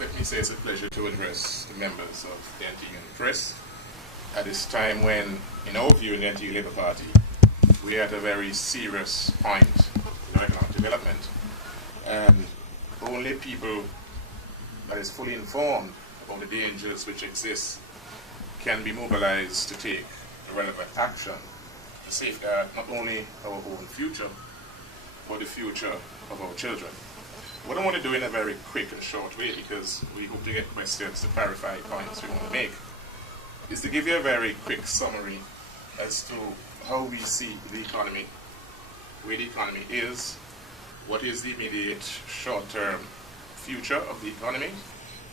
Let me say it's a pleasure to address the members of the Antiguan press at this time when, in our view in the Antigua Labour Party, we are at a very serious point in our economic development. And only people that is fully informed about the dangers which exist can be mobilized to take relevant action to safeguard not only our own future, but the future of our children. What I want to do in a very quick and short way, because we hope to get questions to clarify points we want to make, is to give you a very quick summary as to how we see the economy, where the economy is, what is the immediate short-term future of the economy,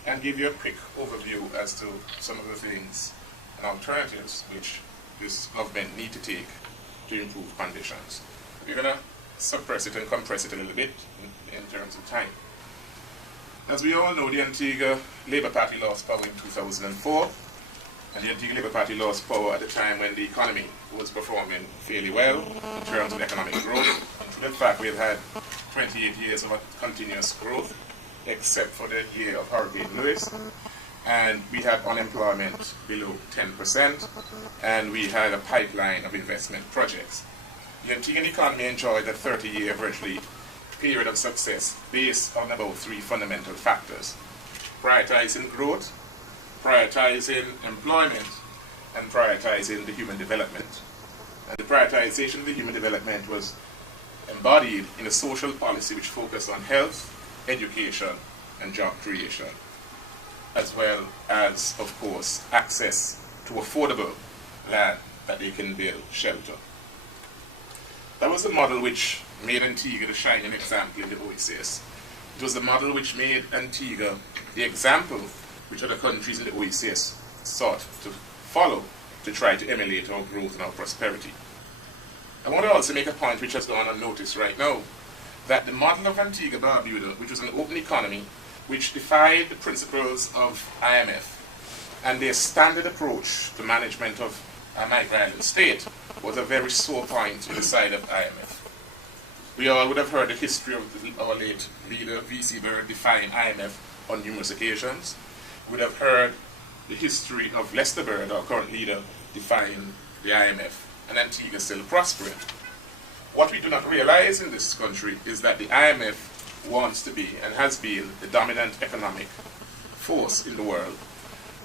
and give you a quick overview as to some of the things and alternatives which this government need to take to improve conditions. We're going to suppress it and compress it a little bit in terms of time. As we all know, the Antigua Labour Party lost power in 2004, and the Antigua Labour Party lost power at the time when the economy was performing fairly well in terms of economic growth. In fact, we've had 28 years of continuous growth, except for the year of Hurricane Lewis, and we had unemployment below 10%, and we had a pipeline of investment projects. The Antiguan economy enjoyed a 30-year virtually period of success based on about three fundamental factors: prioritizing growth, prioritizing employment, and prioritizing the human development. And the prioritization of the human development was embodied in a social policy which focused on health, education, and job creation, as well as, of course, access to affordable land that they can build shelter. That was the model which made Antigua the shining example in the OECS. It was the model which made Antigua the example which other countries in the OECS sought to follow to try to emulate our growth and our prosperity. I want to also make a point which has gone unnoticed right now, that the model of Antigua Barbuda, which was an open economy, which defied the principles of IMF and their standard approach to management of a micro-island state, was a very sore point in the side of IMF. We all would have heard the history of our late leader, V.C. Bird, defying IMF on numerous occasions. We would have heard the history of Lester Bird, our current leader, defying the IMF, and Antigua still prospering. What we do not realize in this country is that the IMF wants to be and has been the dominant economic force in the world.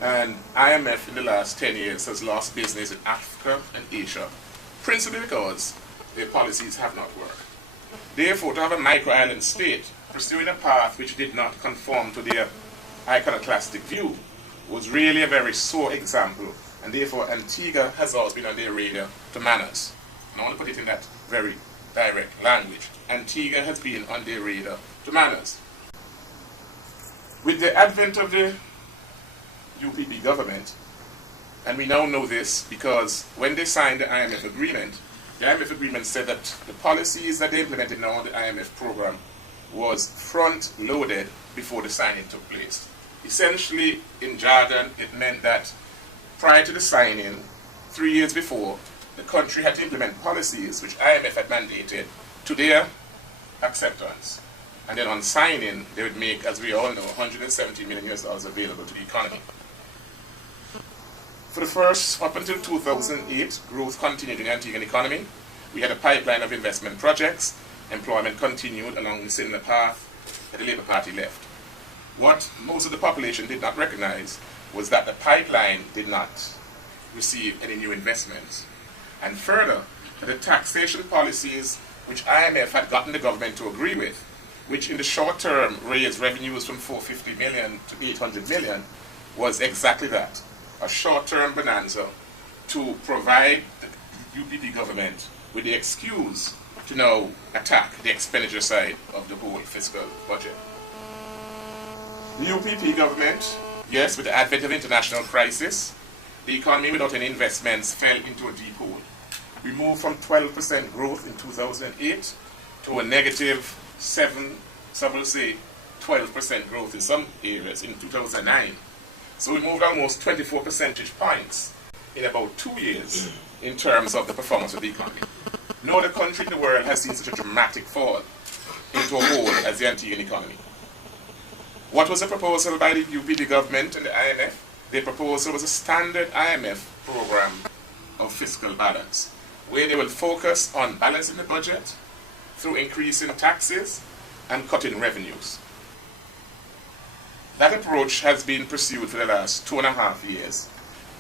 And IMF in the last 10 years has lost business in Africa and Asia, principally because their policies have not worked. Therefore, to have a micro-island state pursuing a path which did not conform to their iconoclastic view was really a very sore example, and therefore Antigua has always been on their radar to manners. And I want to put it in that very direct language. Antigua has been on their radar to manners. With the advent of the UPP government, and we now know this because when they signed the IMF agreement said that the policies that they implemented now on the IMF program was front-loaded before the signing took place. Essentially, in jargon, it meant that prior to the signing, 3 years before, the country had to implement policies which IMF had mandated to their acceptance. And then on signing, they would make, as we all know, $170 million available to the economy. For the first, up until 2008, growth continued in the Antiguan economy. We had a pipeline of investment projects. Employment continued along the similar path that the Labour Party left. What most of the population did not recognize was that the pipeline did not receive any new investments. And further, the taxation policies which IMF had gotten the government to agree with, which in the short term raised revenues from 450 million to 800 million, was exactly that. A short-term bonanza to provide the UPP government with the excuse to now attack the expenditure side of the whole fiscal budget. The UPP government, yes, with the advent of international crisis, the economy without any investments fell into a deep hole. We moved from 12% growth in 2008 to a negative 7, some will say 12% growth in some areas in 2009. So we moved almost 24 percentage points in about 2 years in terms of the performance of the economy. No other country in the world has seen such a dramatic fall into a hole as the Antiguan economy. What was the proposal by the UPD government and the IMF? The proposal was a standard IMF program of fiscal balance, where they will focus on balancing the budget through increasing taxes and cutting revenues. That approach has been pursued for the last 2.5 years.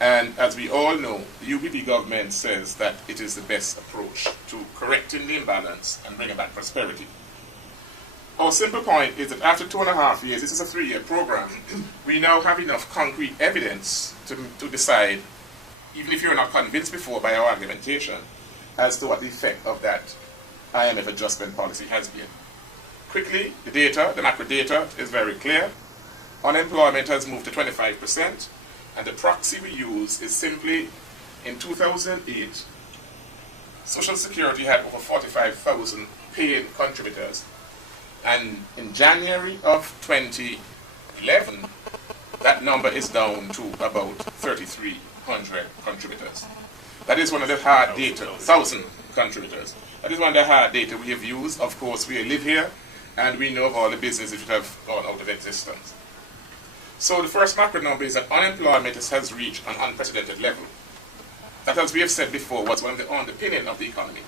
And as we all know, the UPD government says that it is the best approach to correcting the imbalance and bringing back prosperity. Our simple point is that after 2.5 years, this is a 3-year program, we now have enough concrete evidence to decide, even if you're not convinced before by our argumentation, as to what the effect of that IMF adjustment policy has been. Quickly, the data, the macro data, is very clear. Unemployment has moved to 25%, and the proxy we use is simply, in 2008, Social Security had over 45,000 paying contributors, and in January of 2011, that number is down to about 3,300 contributors. That is one of the hard data, 1,000 contributors. That is one of the hard data we have used. Of course, we live here, and we know of all the businesses that have gone out of existence. So the first macro number is that unemployment has reached an unprecedented level. That, as we have said before, was one of the underpinning of the economy.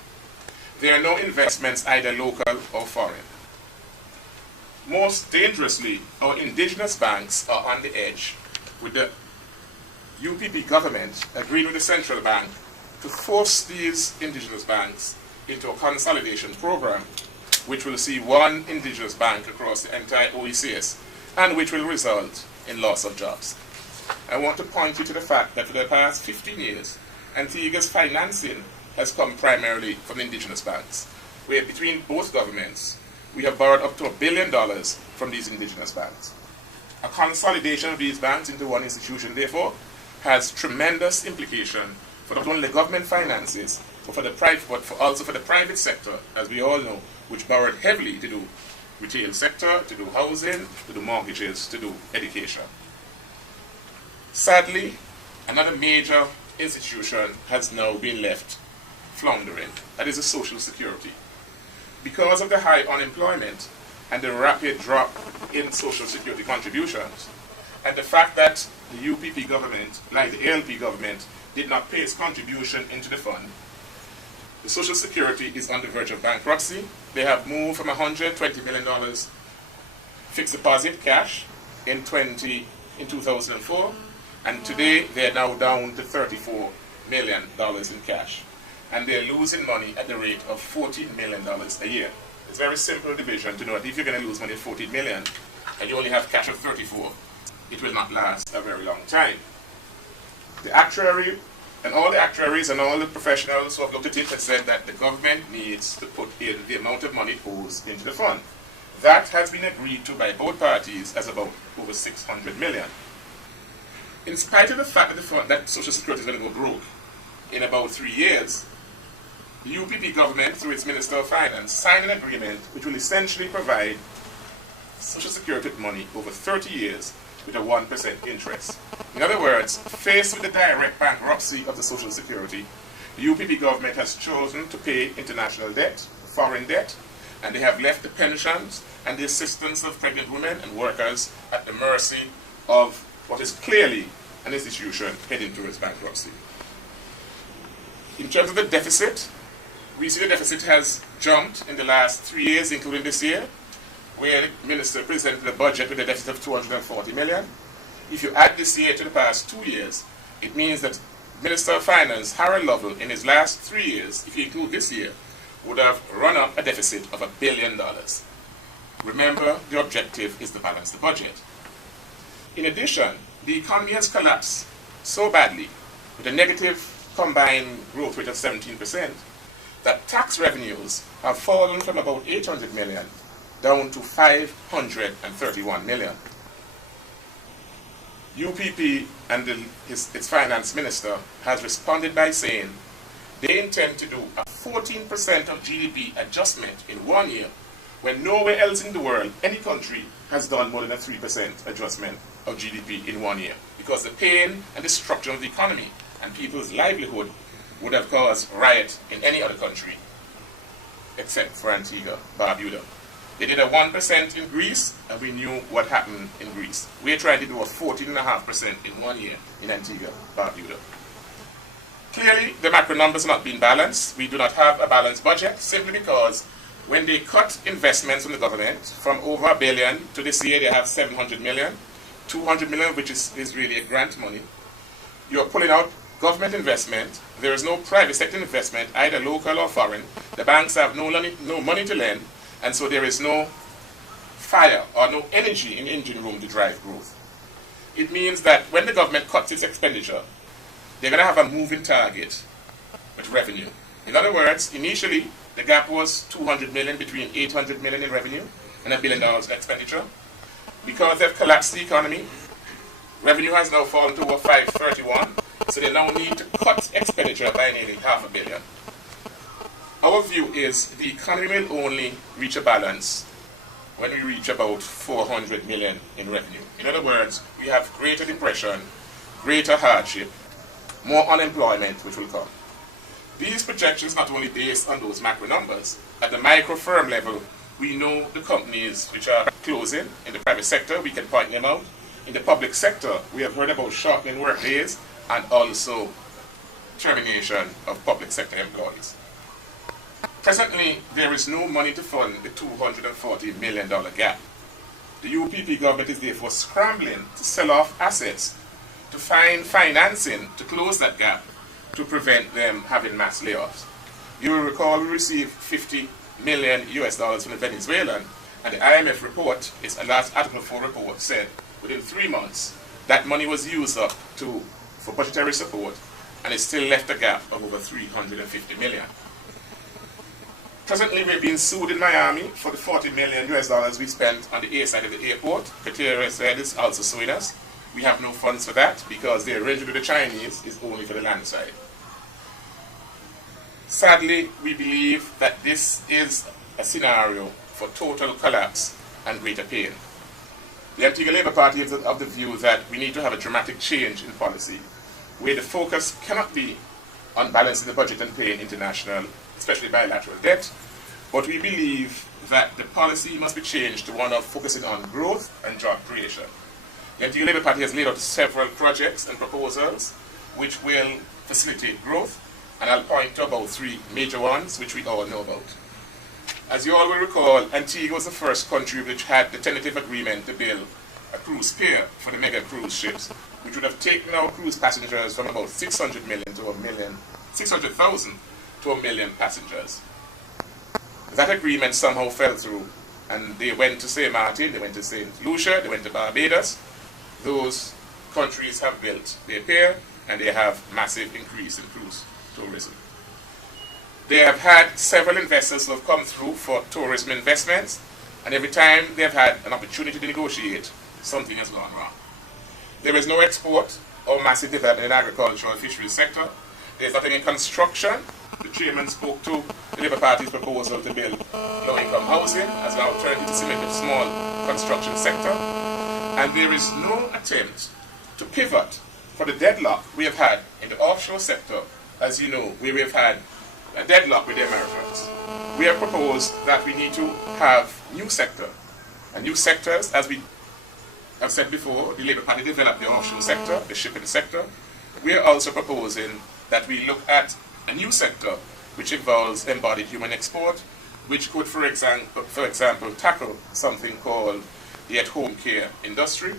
There are no investments, either local or foreign. Most dangerously, our indigenous banks are on the edge, with the UPP government agreeing with the central bank to force these indigenous banks into a consolidation program, which will see one indigenous bank across the entire OECS, and which will result in loss of jobs. I want to point you to the fact that for the past 15 years, Antigua's financing has come primarily from indigenous banks, where between both governments, we have borrowed up to $1 billion from these indigenous banks. A consolidation of these banks into one institution, therefore, has tremendous implication for not only government finances, but also for the private sector, as we all know, which borrowed heavily to do retail sector, to do housing, to do mortgages, to do education. Sadly, another major institution has now been left floundering. That is the Social Security. Because of the high unemployment and the rapid drop in Social Security contributions, and the fact that the UPP government, like the ALP government, did not pay its contribution into the fund, the Social Security is on the verge of bankruptcy. They have moved from $120 million fixed deposit cash in 2004, and today they are now down to $34 million in cash. And they're losing money at the rate of $14 million a year. It's very simple division to know that if you're going to lose money at $14 million and you only have cash of 34, it will not last a very long time. The actuary and all the actuaries and all the professionals who have looked at it have said that the government needs to put in the amount of money it owes into the fund. That has been agreed to by both parties as about over $600 million. In spite of the fact that Social Security is going to go broke in about 3 years, the UPP government, through its Minister of Finance, signed an agreement which will essentially provide Social Security money over 30 years with a 1% interest. In other words, faced with the direct bankruptcy of the Social Security, the UPP government has chosen to pay international debt, foreign debt, and they have left the pensions and the assistance of pregnant women and workers at the mercy of what is clearly an institution heading towards bankruptcy. In terms of the deficit, we see the deficit has jumped in the last 3 years, including this year, where the minister presented a budget with a deficit of $240 million. If you add this year to the past 2 years, it means that Minister of Finance Harold Lovell, in his last 3 years, if you include this year, would have run up a deficit of $1 billion. Remember, the objective is to balance the budget. In addition, the economy has collapsed so badly, with a negative combined growth rate of 17%, that tax revenues have fallen from about $800 million down to $531 million. UPP and its finance minister has responded by saying they intend to do a 14% of GDP adjustment in 1 year, when nowhere else in the world, any country, has done more than a 3% adjustment of GDP in 1 year, because the pain and destruction of the economy and people's livelihood would have caused riot in any other country except for Antigua Barbuda. They did a 1% in Greece, and we knew what happened in Greece. We're trying to do a 14.5% in 1 year in Antigua Barbuda. Clearly, the macro numbers are not being balanced. We do not have a balanced budget simply because when they cut investments from the government from over $1 billion to this year they have 700 million, 200 million, which is really a grant money. You're pulling out government investment. There is no private sector investment, either local or foreign. The banks have no money to lend, and so there is no fire or no energy in the engine room to drive growth. It means that when the government cuts its expenditure, they're going to have a moving target with revenue. In other words, initially, the gap was 200 million between 800 million in revenue and $1 billion in expenditure. Because they've collapsed the economy, revenue has now fallen to over 531, so they now need to cut expenditure by nearly $500 million. Our view is the economy will only reach a balance when we reach about 400 million in revenue. In other words, we have greater depression, greater hardship, more unemployment which will come. These projections not only based on those macro numbers, at the micro firm level, we know the companies which are closing. In the private sector, we can point them out. In the public sector, we have heard about shortening work days and also termination of public sector employees. Presently, there is no money to fund the $240 million gap. The UPP government is therefore scrambling to sell off assets to find financing to close that gap to prevent them having mass layoffs. You will recall we received $50 million from the Venezuelan, and the IMF report, its last Article 4 report, said within 3 months that money was used up for budgetary support, and it still left a gap of over $350 million. Presently, we're being sued in Miami for the $40 million we spent on the A side of the airport. Qatar said is also suing us. We have no funds for that because the arrangement with the Chinese is only for the land side. Sadly, we believe that this is a scenario for total collapse and greater pain. The Antigua Labour Party is of the view that we need to have a dramatic change in policy, where the focus cannot be on balancing the budget and paying international, especially bilateral debt, but we believe that the policy must be changed to one of focusing on growth and job creation. The Antigua Labour Party has laid out several projects and proposals which will facilitate growth, and I'll point to about 3 major ones which we all know about. As you all will recall, Antigua was the first country which had the tentative agreement to build a cruise pier for the mega cruise ships, which would have taken our cruise passengers from about 600,000 to 1 million passengers. That agreement somehow fell through, and they went to St. Martin, they went to St. Lucia, they went to Barbados. Those countries have built their pier, and they have massive increase in cruise tourism. They have had several investors who have come through for tourism investments, and every time they have had an opportunity to negotiate, something has gone wrong. There is no export or massive development in the agriculture or fisheries sector. There is nothing in construction. The chairman spoke to the Labour Party's proposal to build low-income housing as an alternative to cement the small construction sector. And there is no attempt to pivot for the deadlock we have had in the offshore sector, as you know, where we have had a deadlock with the Americans. We have proposed that we need to have new sector. And new sectors, as we have said before, the Labour Party developed the offshore sector, the shipping sector. We are also proposing that we look at a new sector which involves embodied human export, which could, for example, tackle something called the at-home care industry,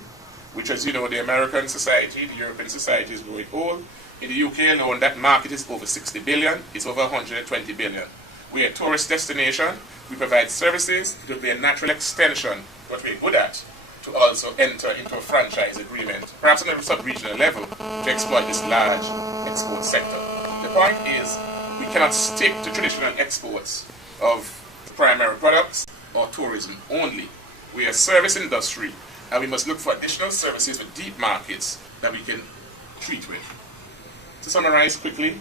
which, as you know, the American society, the European society is growing old. In the UK alone, that market is over 60 billion. It's over 120 billion. We're a tourist destination. We provide services. It will be a natural extension, what we're good at, to also enter into a franchise agreement, perhaps on a sub-regional level, to exploit this large export sector. The point is, we cannot stick to traditional exports of primary products or tourism only. We are a service industry, and we must look for additional services for deep markets that we can treat with. To summarize quickly,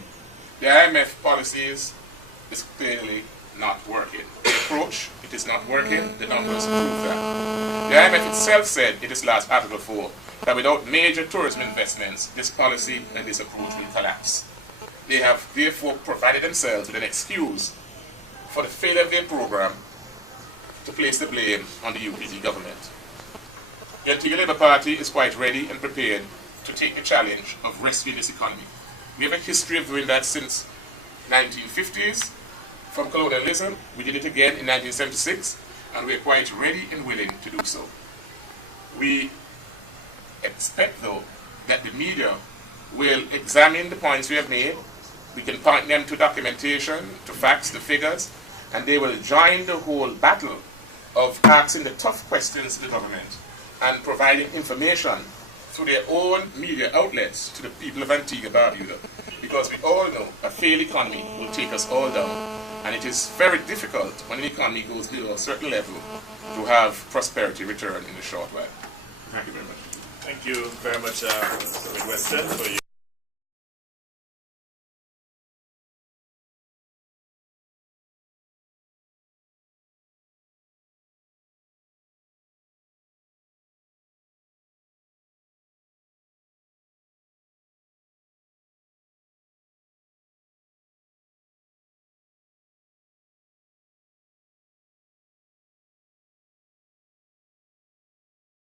the IMF policies is clearly not working. The approach, it is not working. The numbers prove that. The IMF itself said in its last Article 4 that without major tourism investments, this policy and this approach will collapse. They have therefore provided themselves with an excuse for the failure of their program to place the blame on the UPT government. The Antigua Labour Party is quite ready and prepared to take the challenge of rescuing this economy. We have a history of doing that since 1950s. From colonialism, we did it again in 1976, and we are quite ready and willing to do so. We expect, though, that the media will examine the points we have made. We can point them to documentation, to facts, to figures, and they will join the whole battle of asking the tough questions to the government and providing information through their own media outlets to the people of Antigua Barbuda. Because we all know a failed economy will take us all down, and it is very difficult when an economy goes below a certain level to have prosperity return in a short while. Thank you very much. Thank you very much, Mr. Weston, for your